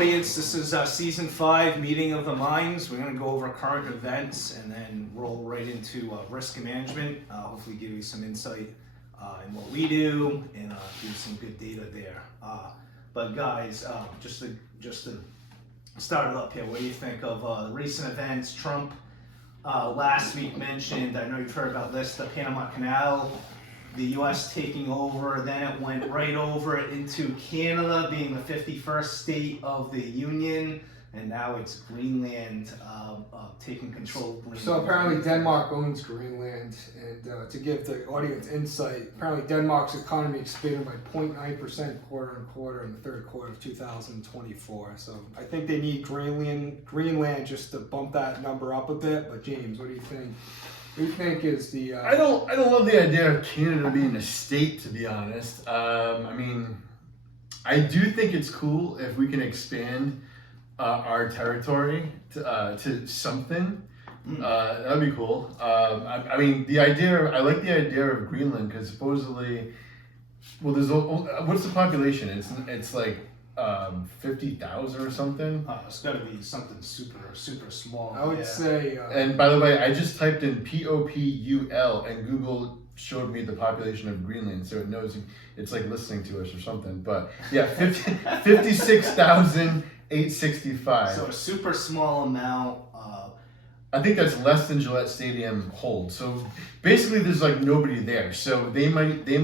audience. This is season 5, Meeting of the Minds. We're going to go over current events and then roll right into risk management. Hopefully give you some insight in what we do and give you some good data there. But guys, just to start it up here, what do you think of recent events? Trump last week mentioned, I know you've heard about this, the Panama Canal, the U.S. taking over, then it went right over into Canada being the 51st state of the Union, and now it's Greenland taking control of Greenland. So apparently Denmark owns Greenland, and to give the audience insight, apparently Denmark's economy expanded by 0.9% quarter on quarter in the third quarter of 2024. So I think they need Greenland just to bump that number up a bit. But James, what do you think? What do you think is the? I don't love the idea of Canada being a state, to be honest. I mean, I do think it's cool if we can expand our territory to something. That'd be cool. I mean, I like the idea of Greenland because supposedly, well, what's the population? It's like 50,000 or something. It's got to be something super small. I would say. And by the way, I just typed in POPUL and Google showed me the population of Greenland, so it knows it's like listening to us or something. But yeah, 56,865. So a super small amount. I think that's less than Gillette Stadium holds. So basically, there's like nobody there. So they might be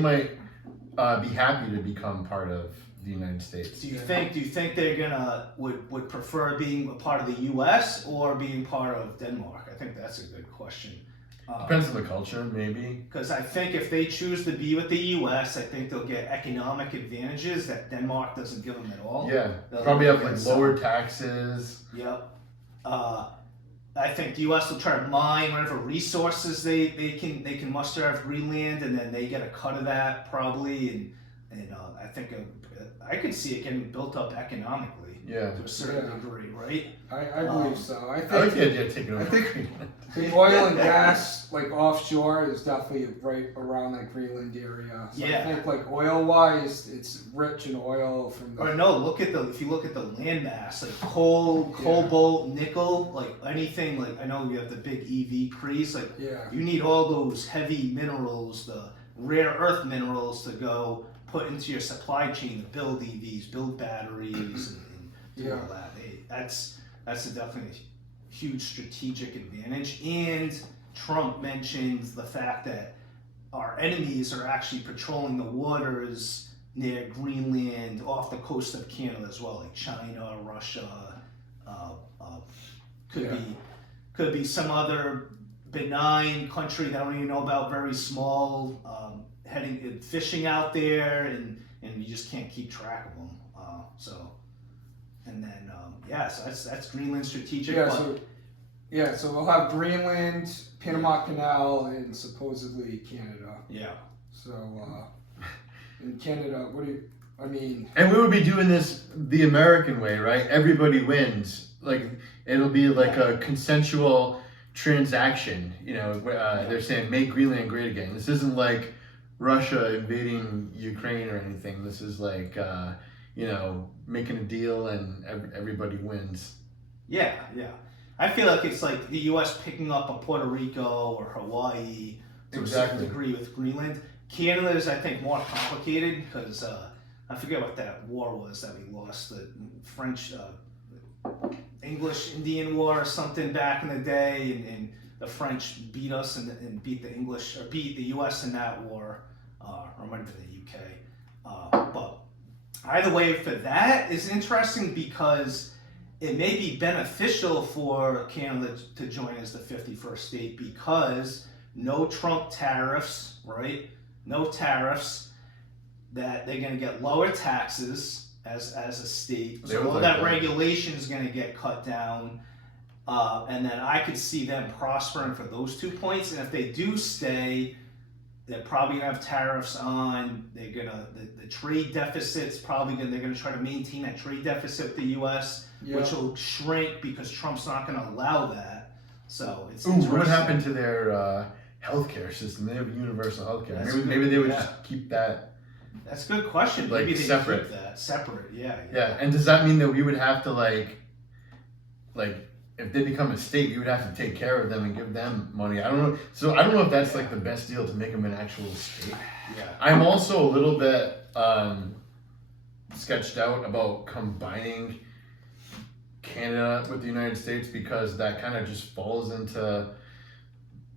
happy to become part of the United States. Do you think they're would prefer being a part of the U.S. or being part of Denmark? I think that's a good question. Depends on the culture, maybe. Because I think if they choose to be with the U.S., I think they'll get economic advantages that Denmark doesn't give them at all. Yeah, They'll probably have like lower taxes. Yep. I think the U.S. will try to mine whatever resources they can muster out of Greenland, and then they get a cut of that probably. And I think I could see it getting built up economically. Yeah. To a certain degree, right? I believe so. I like the idea of taking over. I think the oil and gas, like offshore, is definitely right around that Greenland area. So I think, like oil-wise, it's rich in oil from the. Or no, if you look at the landmass, like coal, cobalt, nickel, like anything. Like I know we have the big EV craze. Like you need all those heavy minerals, the rare earth minerals, to go put into your supply chain to build EVs, build batteries, and do all that. That's definitely a huge strategic advantage. And Trump mentions the fact that our enemies are actually patrolling the waters near Greenland, off the coast of Canada as well, like China, Russia, could be some other benign country that I don't even know about, very small, fishing out there, and you just can't keep track of them. So that's Greenland strategic. So we'll have Greenland, Panama Canal, and supposedly Canada. Yeah. So in Canada, And we would be doing this the American way, right? Everybody wins. Like it'll be like a consensual transaction. You know, they're saying make Greenland great again. This isn't like Russia invading Ukraine or anything. This is like making a deal and everybody wins. Yeah. I feel like it's like the U.S. picking up a Puerto Rico or Hawaii to a certain degree with Greenland. Canada is, I think, more complicated because I forget what that war was that we lost, the French, English Indian War or something back in the day, and the French beat us and beat the English, or beat the U.S. in that war, or it might have been the U.K. But either way, for that is interesting because it may be beneficial for Canada to join as the 51st state because no Trump tariffs, right? No tariffs, that they're going to get lower taxes as a state. So all that regulation is going to get cut down. And then I could see them prospering for those 2 points. And if they do stay, they're probably gonna have tariffs on. They're gonna the trade deficit's they're gonna try to maintain that trade deficit with the U.S., which will shrink because Trump's not gonna allow that. So it's what happened to their healthcare system? They have universal healthcare. Maybe they would just keep that That's a good question. Like, Maybe they separate. keep that separate. Yeah. Yeah, and does that mean that we would have to like if they become a state, we would have to take care of them and give them money? I don't know. So I don't know if that's like the best deal to make them an actual state. Yeah. I'm also a little bit sketched out about combining Canada with the United States, because that kind of just falls into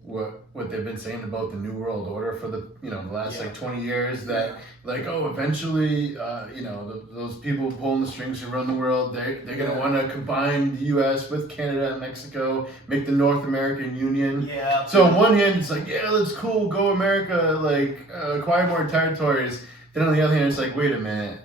what they've been saying about the New World Order for the the last like 20 years, that like, oh, eventually those people pulling the strings around the world, they're gonna want to combine the U.S. with Canada and Mexico, make the North American Union. Yeah. So on one hand it's like, yeah, that's cool, go America, like acquire more territories. Then on the other hand it's like, wait a minute,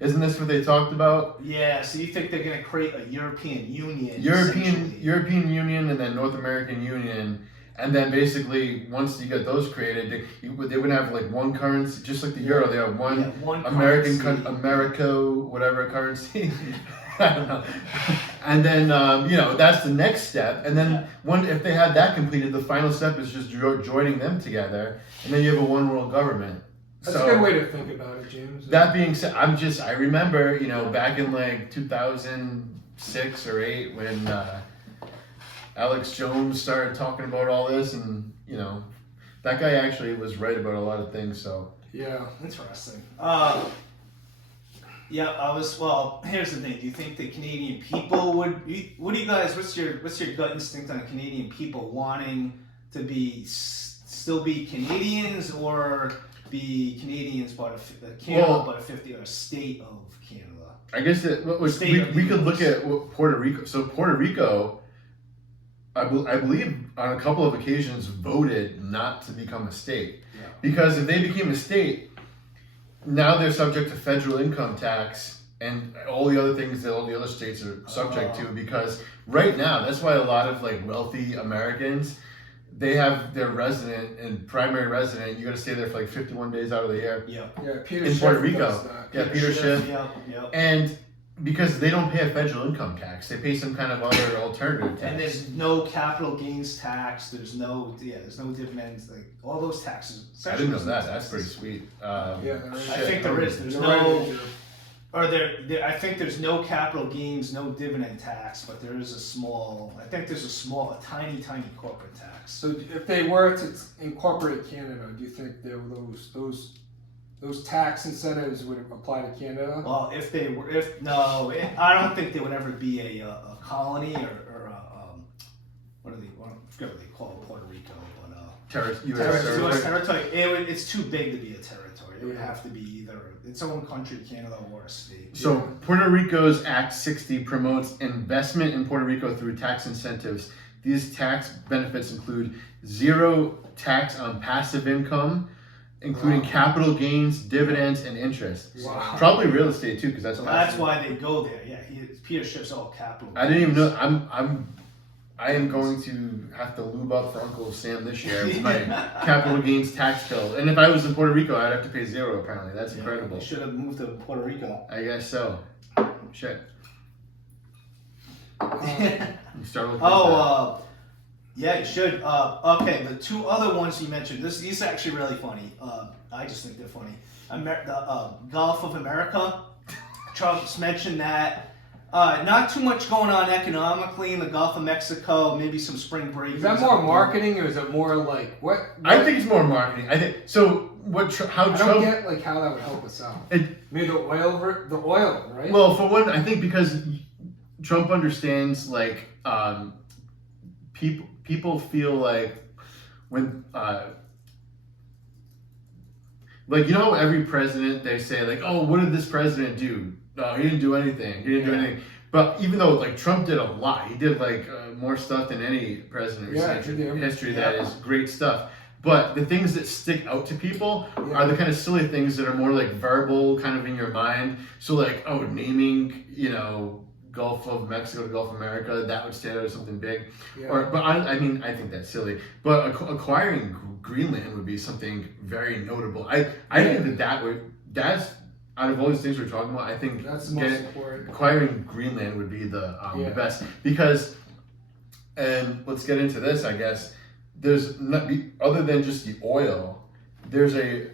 isn't this what they talked about? Yeah, so you think they're going to create a European Union? European Union and then North American Union, and then basically once you get those created, they would have like one currency, just like the euro. They have one American whatever currency. I don't know. And then that's the next step. And then if they had that completed, the final step is just joining them together, and then you have a one world government. That's a good way to think about it, James. That being said, I remember, back in like 2006 or 8 when Alex Jones started talking about all this, and that guy actually was right about a lot of things. So yeah, interesting. Here's the thing. Do you think the Canadian people what's your gut instinct on the Canadian people wanting to still be Canadians, or be Canadians but a state of Canada? I guess we could look at Puerto Rico. So Puerto Rico, I believe on a couple of occasions voted not to become a state. Yeah. Because if they became a state, now they're subject to federal income tax and all the other things that all the other states are subject to. Because right now, that's why a lot of like wealthy Americans, they have their primary resident. You got to stay there for like 51 days out of the year. Yeah. Yeah. Peter in Schiff Puerto Rico. does that. Peter Schiff. Yeah. And because they don't pay a federal income tax, they pay some kind of other alternative tax. And there's no capital gains tax. There's no dividends. Like all those taxes. I didn't know that. That's pretty sweet. I think there is. There's no. Or I think there's no capital gains, no dividend tax, but there is a tiny corporate tax. So if they were to incorporate Canada, do you think those tax incentives would apply to Canada? Well, I don't think they would ever be a colony or I forget what they call it, Puerto Rico, but U.S. territory. It's too big to be a territory. It would have to be either its own country, Canada, or a state. So Puerto Rico's Act 60 promotes investment in Puerto Rico through tax incentives. These tax benefits include zero tax on passive income, including capital gains, dividends, and interest. Wow. Probably real estate too, because that's why they go there. Yeah, Peter Schiff's all capital. I didn't even know. I am going to have to lube up for Uncle Sam this year with my capital gains tax bill. And if I was in Puerto Rico, I'd have to pay zero. Apparently, that's incredible. You should have moved to Puerto Rico. I guess so. Shit. You start with yeah, you should. Okay, the two other ones you mentioned. These are actually really funny. I just think they're funny. The Gulf of America. Trump's mentioned that. Not too much going on economically in the Gulf of Mexico. Maybe some spring break. Is that more marketing, or is it more like what? I think it's more marketing. I think so. I don't get like how that would help us out. Maybe the oil, right? Well, for one, I think because Trump understands like people feel like when like every president they say like, oh, what did this president do? No, he didn't do anything. But even though like Trump did a lot, he did like more stuff than any president in history. That is great stuff. But the things that stick out to people are the kind of silly things that are more like verbal, kind of in your mind. So like, naming, Gulf of Mexico to Gulf of America, that would stand out as something big. Yeah. I think that's silly. But acquiring Greenland would be something very notable. I think that's out of all these things we're talking about, I think that's the most important. Acquiring Greenland would be the best, because, and let's get into this, I guess, there's not, other than just the oil, there's a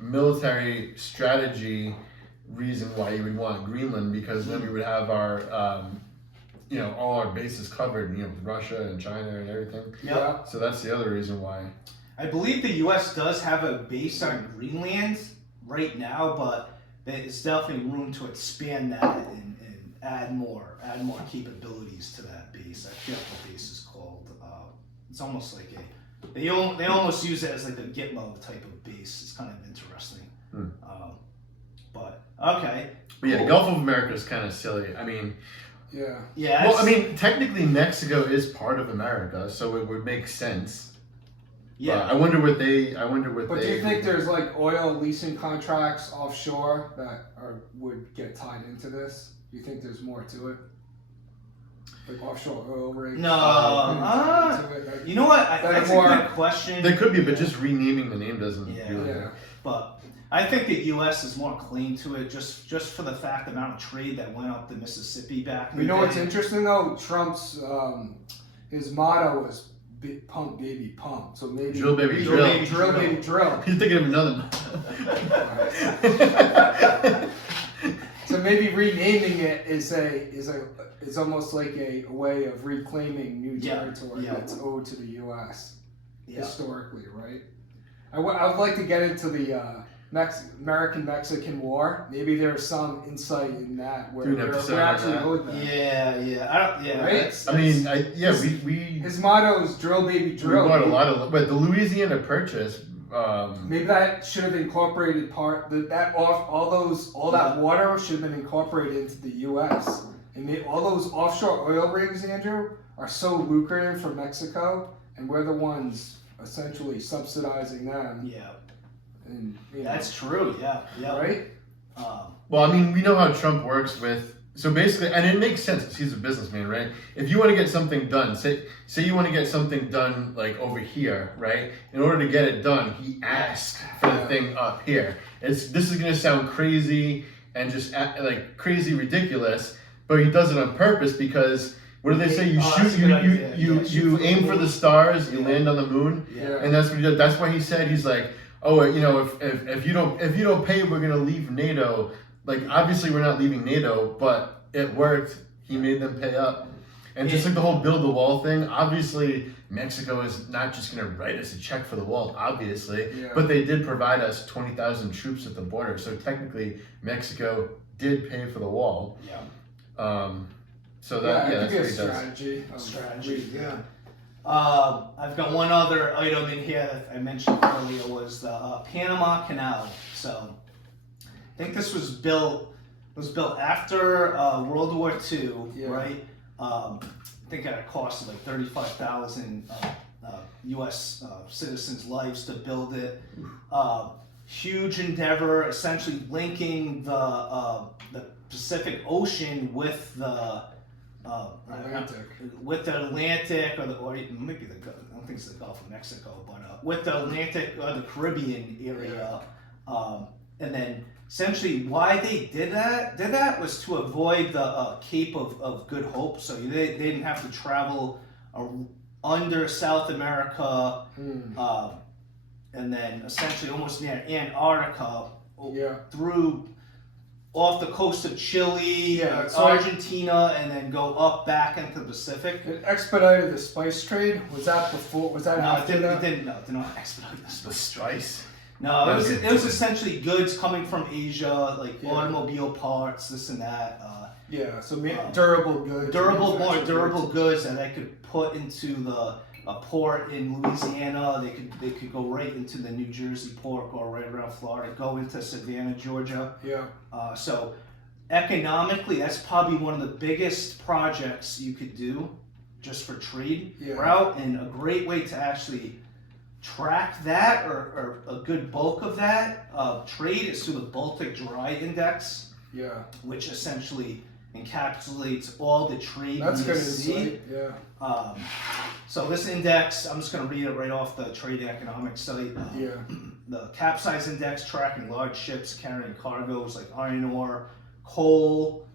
military strategy reason why you would want Greenland, because then we would have our all our bases covered, with Russia and China and everything. Yep. So that's the other reason why. I believe the U.S. does have a base on Greenland right now, but there's definitely room to expand that and add more capabilities to that base. I forget what the base is called. It's almost like they almost use it as like a Gitmo type of base. It's kind of interesting. But okay. But yeah, cool. the Gulf of America is kind of silly. I mean, yeah. Well, I mean, technically Mexico is part of America, so it would make sense. Yeah. I wonder what they. But do you think there's like oil leasing contracts offshore that would get tied into this? Do you think there's more to it? Like offshore oil rigs? No. You know what? That's a good question. There could be, but just renaming the name doesn't. Yeah. But I think the U.S. is more claim to it just for the fact the amount of trade that went up the Mississippi back in the day. You know what's interesting though? Trump's his motto was "Pump, baby, pump." So maybe drill, baby, drill. Drill, baby, drill. You're thinking of another. So maybe renaming it is almost like a way of reclaiming new territory that's owed to the U.S. historically, right? I would like to get into the American-Mexican War. Maybe there's some insight in that where we're actually owed that. Right? We. His motto is "Drill, baby, drill." We bought a lot of, but the Louisiana Purchase. Maybe that should have incorporated all that water should have been incorporated into the U.S. And all those offshore oil rigs, Andrew, are so lucrative for Mexico, and we're the ones essentially subsidizing them. Yeah. And, that's true. Yeah. Right. Well, I mean, we know how Trump works with. So basically, and it makes sense because he's a businessman, right? If you want to get something done, say you want to get something done like over here, right? In order to get it done, he asks for the thing up here. This is going to sound crazy and just like crazy ridiculous, but he does it on purpose because what do they say? You you aim for the stars, you land on the moon, and that's what he does. That's why he said he's like, oh, if you don't pay, we're going to leave NATO. Like, obviously we're not leaving NATO, but it worked. He made them pay up. And just like the whole build the wall thing, obviously Mexico is not just going to write us a check for the wall, obviously, but they did provide us 20,000 troops at the border. So technically Mexico did pay for the wall. So that, that's what he does. Strategy, yeah. I've got one other item in here that I mentioned earlier was the Panama Canal. So I think this was built after World War II, right? I think at a cost of like 35,000 U.S. citizens' lives to build it. Huge endeavor, essentially linking the Pacific Ocean with the Atlantic, or maybe I don't think it's the Gulf of Mexico, but with the Atlantic or the Caribbean area, and then essentially why they did that was to avoid the Cape of Good Hope, so they didn't have to travel under South America, and then essentially almost near Antarctica, through off the coast of Chile, Argentina, and then go up back into the Pacific. It expedited the spice trade. Was that before? Was that after that? It did not expedite the spice. No, it was essentially goods coming from Asia, like automobile parts, this and that. So durable goods. More durable goods that I could put into a port in Louisiana. They could go right into the New Jersey port, go right around Florida, go into Savannah, Georgia. So economically, that's probably one of the biggest projects you could do just for trade route, and a great way to actually track that or a good bulk of that trade is through the Baltic Dry Index, which essentially encapsulates all the trade That's in good the sea. insight, So this index, I'm just going to read it right off the Trade and Economics site. The capsize index tracking large ships carrying cargoes like iron ore, coal,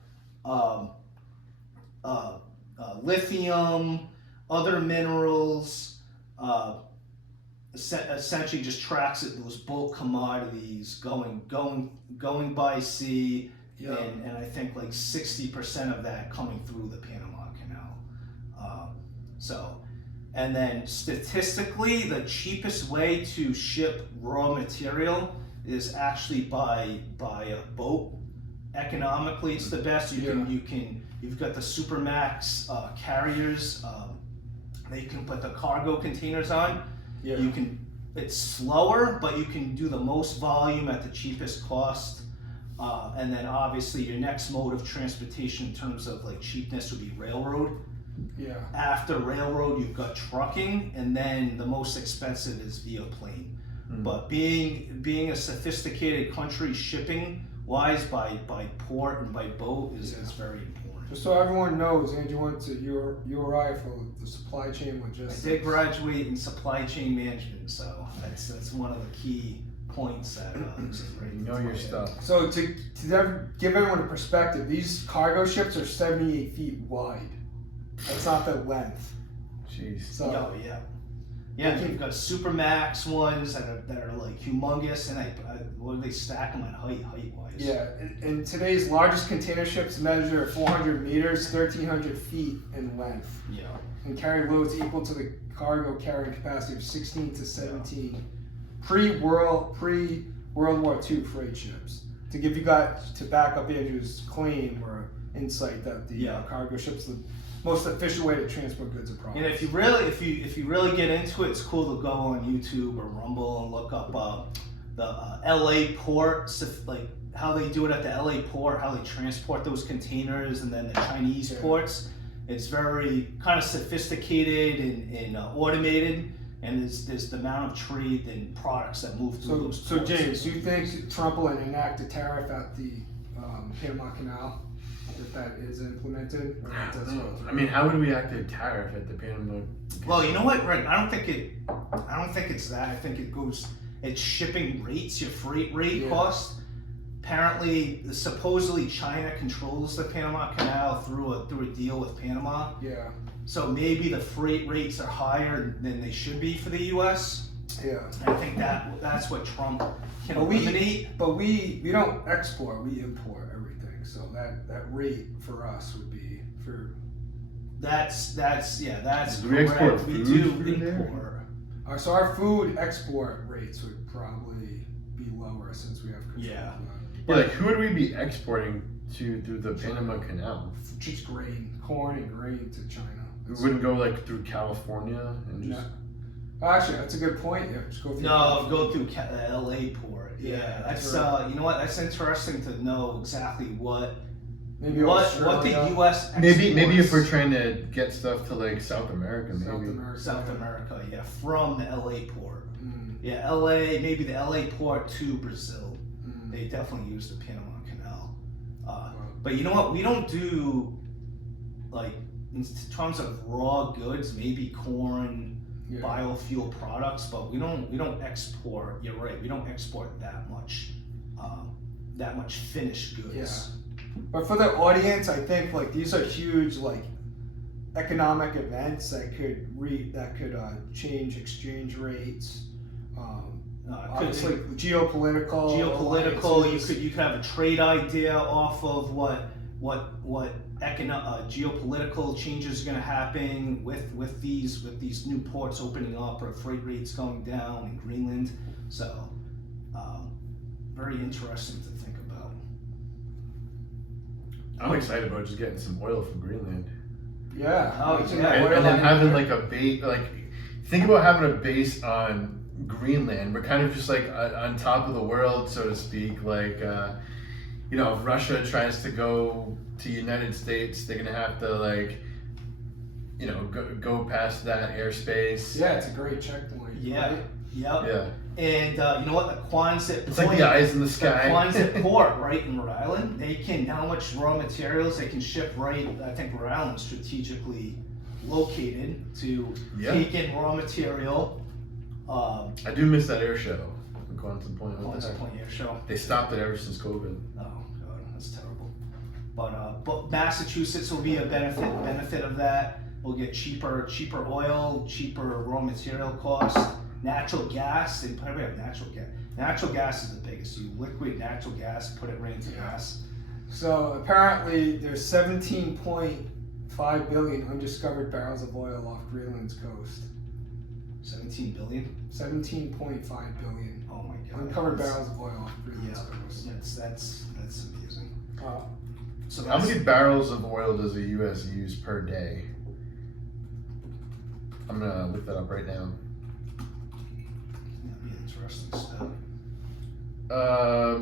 lithium, other minerals, essentially just tracks it, those bulk commodities going by sea, Yeah. and I think like 60% of that coming through the Panama Canal. So, and then statistically, the cheapest way to ship raw material is actually by a boat. Economically, it's the best. You've got the Supermax carriers. They can put the cargo containers on. Yeah. It's slower, but you can do the most volume at the cheapest cost. And then obviously your next mode of transportation in terms of like cheapness would be railroad. Yeah. After railroad, you've got trucking, and then the most expensive is via plane. But being a sophisticated country, shipping wise by port and by boat is very important. Just so everyone knows, Andrew went to URI for the supply chain I logistics. did graduate in supply chain management, so that's one of the key points that You know your stuff. So to give everyone a perspective, these cargo ships are 78 feet wide. That's not the length. Jeez. So Oh yeah. Yeah, you've got Supermax ones that are like humongous, and what do they stack them on height wise? yeah, and today's largest container ships measure 400 meters, 1,300 feet in length, Yeah. and carry loads equal to the cargo carrying capacity of 16 to 17 pre-World War II freight ships. To give you guys, to back up Andrew's claim or insight that the cargo ships the most efficient way to transport goods and products. And if you really get into it, it's cool to go on YouTube or Rumble and look up the LA port, like how they do it at the LA port, how they transport those containers, and then the Chinese ports. It's very kind of sophisticated and automated, and there's the amount of trade and products that move through those ports. So James, do you think Trump will enact a tariff at the Panama Canal if that is implemented? Or that does go through? I mean, how would we act a tariff at the Panama? Well, you know what, Greg? I don't think it's that. I think it's shipping rates, your freight rate cost. Apparently, supposedly China controls the Panama Canal through a deal with Panama. Yeah. So maybe the freight rates are higher than they should be for the U.S. Yeah. I think that's what Trump can eliminate. But we don't export, we import everything. So that rate for us would be for. That's Do we export correct. We food do through there? import. So our food export rates would probably be lower since we have control. Yeah. of that. Yeah, like who would we be exporting to through the Panama Canal? Just grain, corn and grain to China. We wouldn't go like through California and just. Actually, that's a good point. Yeah, just go through. Go through the LA port. Yeah, that's you know what? That's interesting to know exactly what the U.S. exports. Maybe if we're trying to get stuff to like South America, maybe. South America, yeah, from the LA port. Mm. Yeah, LA, maybe the LA port to Brazil. They definitely use the Panama Canal. But you know what? We don't do, like, in terms of raw goods, maybe corn, biofuel products, but we don't export. You're right. We don't export that much finished goods. Yeah. But for the audience, I think like these are huge like economic events that could change exchange rates. Obviously, geopolitical. You could have a trade idea off of what geopolitical changes are going to happen with these new ports opening up or freight rates going down in Greenland. So very interesting to think about. I'm excited about just getting some oil from Greenland. Yeah. And then having like a base, like think about having a base on Greenland. We're kind of just like on top of the world, so to speak. Like, if Russia tries to go to United States, they're gonna have to like, go past that airspace. Yeah, it's a great checkpoint. Yeah. Right? Yep. Yeah. And you know what? The Quonset It's like the eyes in the sky. The Quonset port, right in Rhode Island. They can how much raw materials they can ship right. I think Rhode Island's strategically located to take in raw material. I do miss that air show in Quonset Point. Quonset Point Air Show. They stopped it ever since COVID. Oh god, that's terrible. But Massachusetts will be a benefit of that. We'll get cheaper oil, cheaper raw material costs. natural gas. They probably have natural gas. Natural gas is the biggest. You liquid natural gas, put it right into gas. So apparently there's 17.5 billion undiscovered barrels of oil off Greenland's coast. 17 billion. 17.5 billion. Oh my God. Uncovered barrels of oil off Greenland's coast. That's amazing. So how many barrels of oil does the U.S. use per day? I'm gonna look that up right now. That'd be interesting stuff.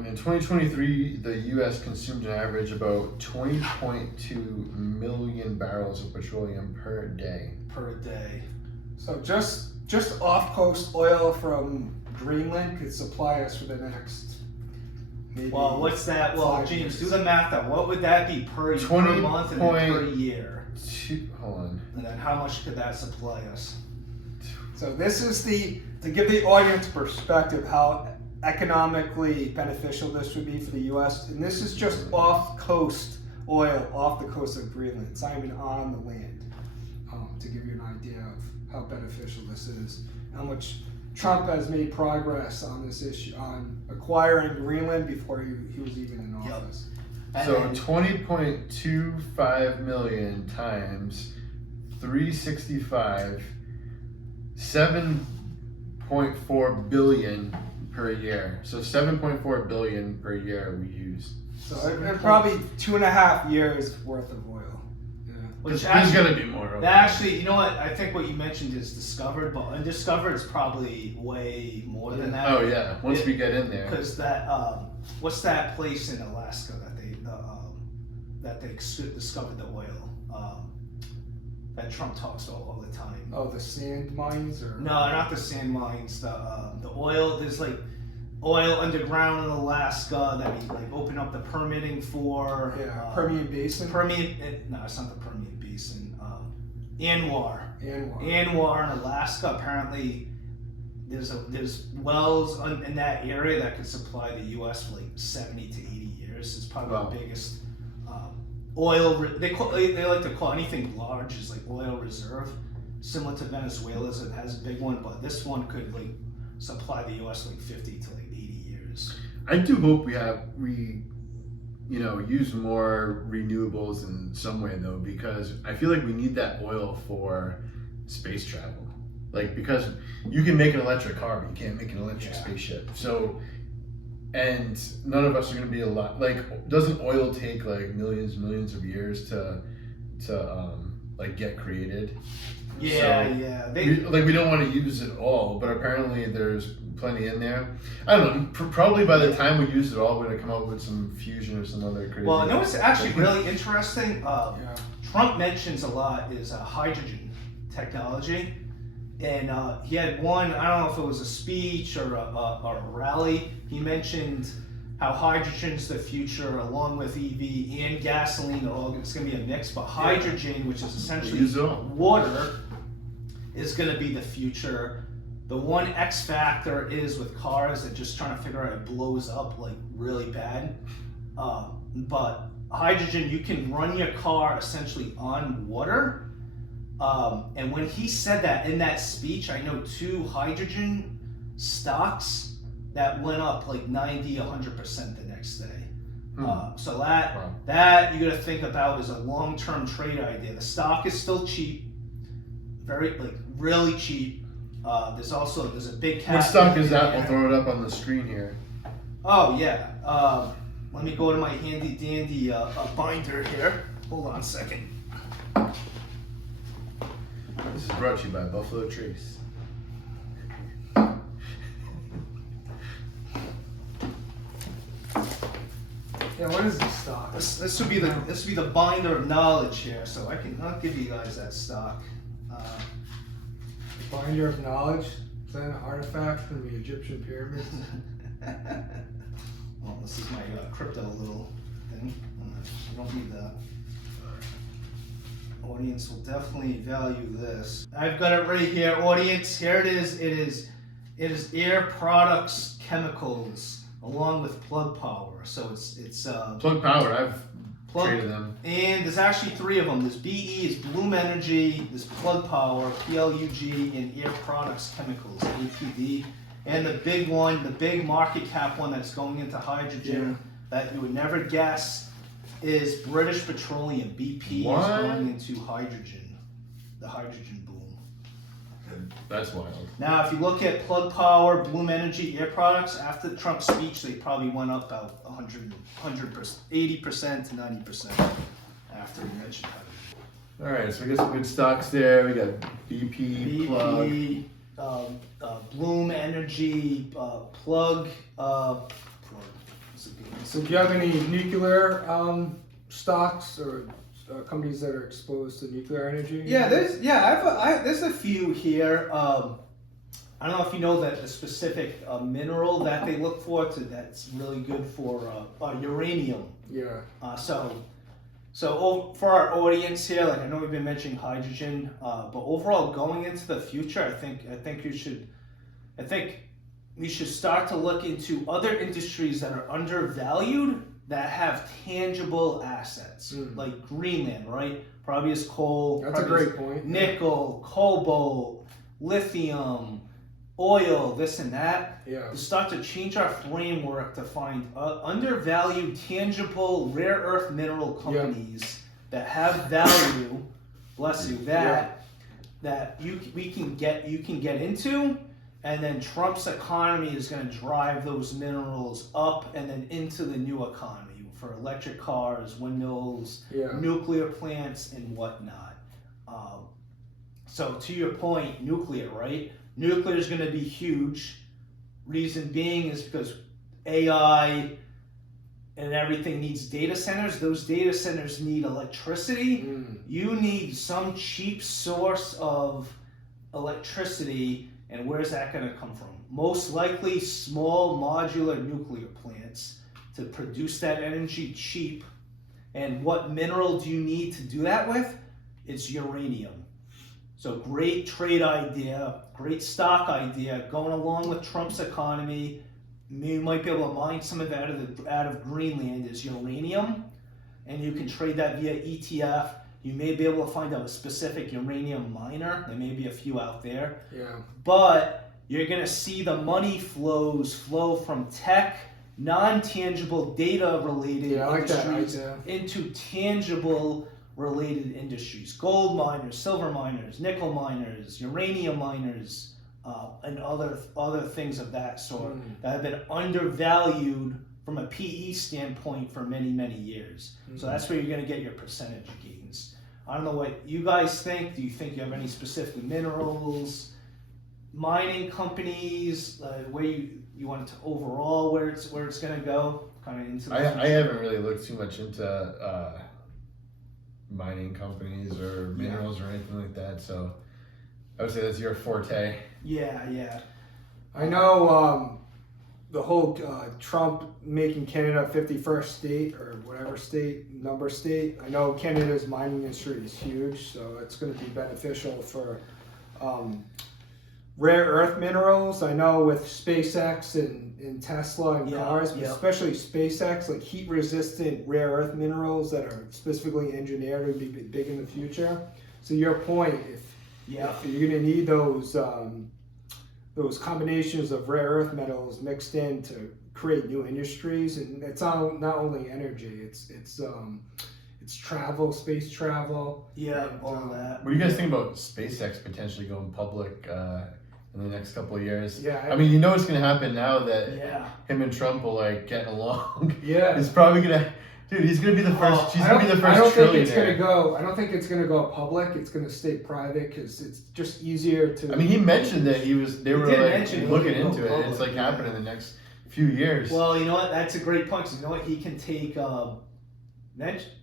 In 2023, the U.S. consumed an average about 20.2 million barrels of petroleum per day. Per day. So just off coast oil from Greenland could supply us for the next. Maybe Well, what's that? Well, 5 James, years. do the math out. What would that be per month and then per year? Hold on. And then how much could that supply us? So this is to give the audience perspective how economically beneficial this would be for the U.S. And this is just off coast oil off the coast of Greenland. It's not even on the land. To give you an idea of how beneficial this is, how much Trump has made progress on this issue, on acquiring Greenland before he was even in office. So 20.25 million times 365, 7.4 billion per year. So 7.4 billion per year we use. So it's probably 2.5 years worth of oil. Yeah. Which There's gonna be more. Of that actually, you know what? I think what you mentioned is discovered, but undiscovered is probably way more than that. Oh yeah, once we get in there. Because that, what's that place in Alaska that they discovered the oil? That Trump talks about all the time. Oh, the sand mines, or No, not the sand mines. The oil. There's like oil underground in Alaska that he like opened up the permitting for. Permian Basin. No, it's not the Permian Basin. Anwar in Alaska. Apparently, there's wells in that area that could supply the U.S. for like 70 to 80 years. It's probably the biggest oil. They like to call anything large is like oil reserve, similar to Venezuela's. It has a big one, but this one could like supply the U.S. like 50 to like 80 years. I do hope we use more renewables in some way though, because I feel like we need that oil for space travel. Like, because you can make an electric car, but you can't make an electric spaceship. So, and none of us are going to be alive. Like, doesn't oil take like millions of years to like get created? Yeah, So, yeah. we don't want to use it all, but apparently there's plenty in there. I don't know. Probably by the time we use it all, we're gonna come up with some fusion or some other crazy. Well, you know what's actually really interesting? Trump mentions a lot is hydrogen technology, and he had one. I don't know if it was a speech or a rally. He mentioned how hydrogen's the future, along with EV and gasoline. It's going to be a mix, but hydrogen, which is essentially water, is going to be the future. The one X factor is with cars that just trying to figure out it blows up like really bad. But hydrogen, you can run your car essentially on water. And when he said that in that speech, I know 2 hydrogen stocks that went up like 90, 100% the next day. So that you got to think about as a long-term trade idea. The stock is still cheap, really cheap. There's a big cap. What stock is that? We'll throw it up on the screen here. Oh yeah. Let me go to my handy dandy binder here. Hold on a second. This is brought to you by Buffalo Trace. Yeah, what is this stock? This would be the binder of knowledge here, so I'll give you guys that stock. Binder of knowledge? Is that an artifact from the Egyptian pyramids? Well, this is my crypto little thing. You don't need that. Audience will definitely value this. I've got it right here, audience. Here it is. It is Air Products Chemicals along with Plug Power. So it's Plug Power. I've traded them. And there's actually 3 of them. There's BE, is Bloom Energy, there's Plug Power, PLUG, and Air Products Chemicals, APD. And the big one, the big market cap one that's going into hydrogen that you would never guess is British Petroleum. BP What? is going into hydrogen, the hydrogen boom. That's wild. Now, if you look at Plug Power, Bloom Energy, Air Products, after Trump's speech, they probably went up about 100%, 80% to 90% after he mentioned hydrogen. All right, so we got some good stocks there. We got BP, Plug. Bloom Energy, Plug. So do you have any nuclear stocks or companies that are exposed to nuclear energy? Yeah, there's a few here. I don't know if you know that the specific mineral that they look for that's really good for uranium. Yeah. So for our audience here, like I know we've been mentioning hydrogen, but overall going into the future, I think we should start to look into other industries that are undervalued that have tangible assets, like Greenland, right? Probably is coal. That's a great point. Nickel, cobalt, lithium, oil, this and that. Yeah. To start to change our framework to find undervalued, tangible, rare earth mineral companies that have value. Bless you. That you can get into. And then Trump's economy is going to drive those minerals up and then into the new economy for electric cars, windmills, nuclear plants, and whatnot. So to your point, nuclear, right? Nuclear is going to be huge. Reason being is because AI and everything needs data centers. Those data centers need electricity. You need some cheap source of electricity. And where's that going to come from? Most likely small modular nuclear plants to produce that energy cheap. And what mineral do you need to do that with? It's uranium. So great trade idea, great stock idea, going along with Trump's economy. You might be able to mine some of that out of Greenland is uranium. And you can trade that via ETF. You may be able to find a specific uranium miner. There may be a few out there. Yeah. But you're going to see the money flow from tech, non-tangible data-related industries into tangible related industries. Gold miners, silver miners, nickel miners, uranium miners, and other things of that sort that have been undervalued from a PE standpoint for many, many years. So that's where you're going to get your percentage gains. I don't know what you guys think. Do you think you have any specific minerals, mining companies, where you want it to overall where it's going to go? Kind of into. I haven't really looked too much into mining companies or minerals or anything like that. So I would say that's your forte. Yeah. I know the whole Trump making Canada 51st state or whatever number state. I know Canada's mining industry is huge, so it's going to be beneficial for rare earth minerals. I know with SpaceX and Tesla and cars, but especially SpaceX, like heat resistant rare earth minerals that are specifically engineered to be big in the future. So your point, if you're going to need those combinations of rare earth metals mixed in to create new industries, and it's not only energy, it's travel, space travel. All that. What do you guys think about SpaceX potentially going public in the next couple of years? Yeah, I mean, you know what's going to happen now that him and Trump will get along. He's probably going to. Dude, he's gonna be the first. She's gonna be the first. I don't think it's gonna go. I don't think it's gonna go public. It's gonna stay private because it's just easier to. I mean, he mentioned that they were looking into it. It's happening in the next few years. Well, you know what? That's a great point. You know what? He can take.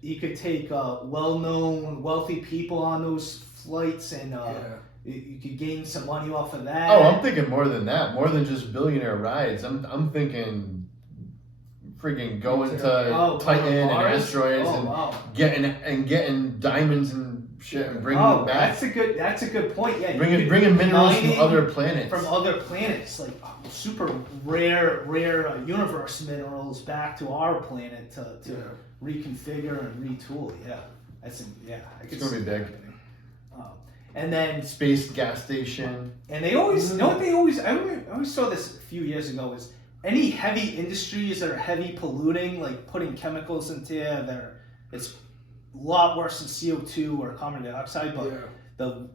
He could take well-known, wealthy people on those flights, and you could gain some money off of that. Oh, I'm thinking more than that. More than just billionaire rides. I'm thinking. Freaking going to Titan and asteroids getting diamonds and shit and bringing them back. That's a good point. Yeah, bringing minerals from other planets. Like super rare universe minerals back to our planet to reconfigure and retool. Yeah, I can It's gonna see be that big. happening. And then Space gas station. and they always, you know what they always, I always saw this a few years ago, is any heavy industries that are heavy polluting, like putting chemicals into there, it's a lot worse than CO2 or carbon dioxide, but the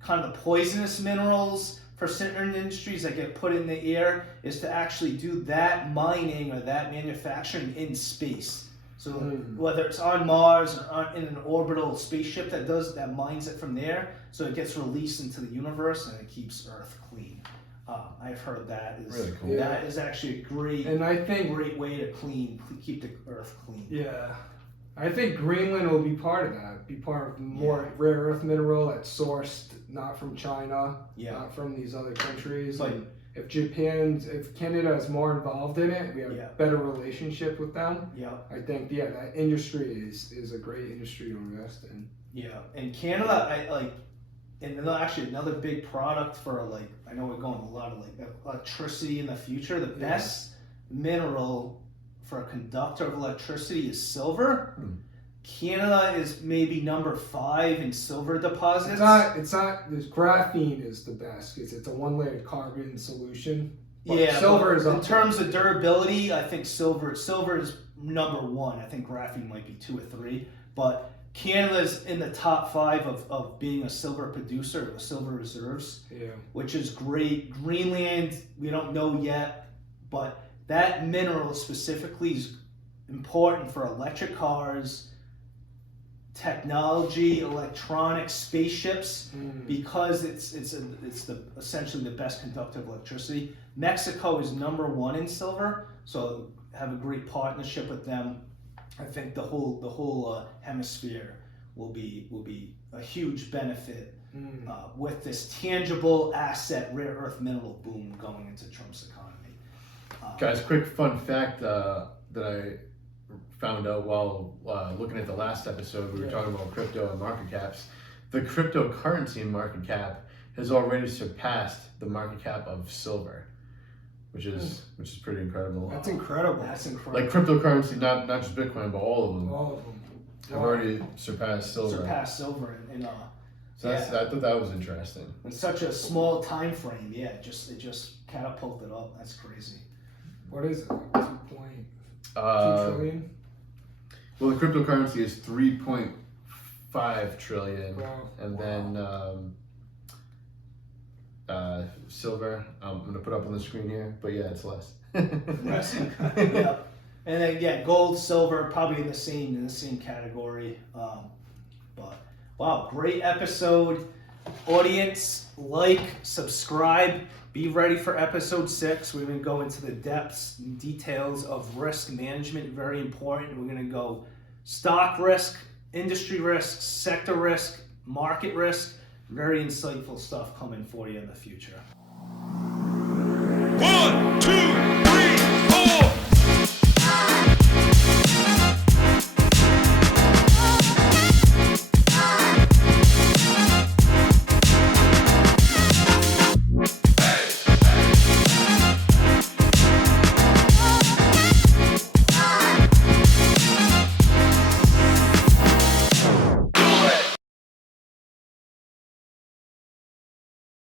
kind of the poisonous minerals for certain industries that get put in the air is to actually do that mining or that manufacturing in space. So whether it's on Mars or in an orbital spaceship that mines it from there, so it gets released into the universe and it keeps Earth clean. I've heard that is really cool. That is actually a great, and I think great way to keep the Earth clean. Yeah, I think Greenland will be part of that. Be part of more rare earth mineral that's sourced not from China, not from these other countries. But if Canada is more involved in it, we have a better relationship with them. Yeah, I think that industry is a great industry to invest in. Yeah, and Canada, actually another big product for I know we're going a lot of electricity in the future. The best mineral for a conductor of electricity is silver. Canada is maybe number 5 in silver deposits. It's not. This graphene is the best because it's a one-layered carbon solution. Silver is in terms of durability. I think silver is number 1. I think graphene might be 2 or 3, but Canada's in the top 5 of being a silver producer, with silver reserves, which is great. Greenland, we don't know yet, but that mineral specifically is important for electric cars, technology, electronics, spaceships, because it's essentially the best conductor of electricity. Mexico is number 1 in silver, so have a great partnership with them. I think the whole hemisphere will be a huge benefit with this tangible asset, rare earth mineral boom going into Trump's economy. Guys, quick fun fact that I found out while looking at the last episode. We were talking about crypto and market caps. The cryptocurrency market cap has already surpassed the market cap of silver, which is pretty incredible. That's incredible. Like cryptocurrency, not just Bitcoin, but all of them. All of them have already surpassed silver. So I thought that was interesting. In such a small time frame, it just catapulted up. That's crazy. What is it? 2.2 trillion? Well, the cryptocurrency is 3.5 trillion, and then silver. I'm gonna put up on the screen here, but it's less. Yeah, and then gold, silver, probably in the same category. But wow, great episode, audience. Subscribe. Be ready for episode 6. We're going to go into the depths and details of risk management. Very important. We're going to go stock risk, industry risk, sector risk, market risk. Very insightful stuff coming for you in the future. 1, 2,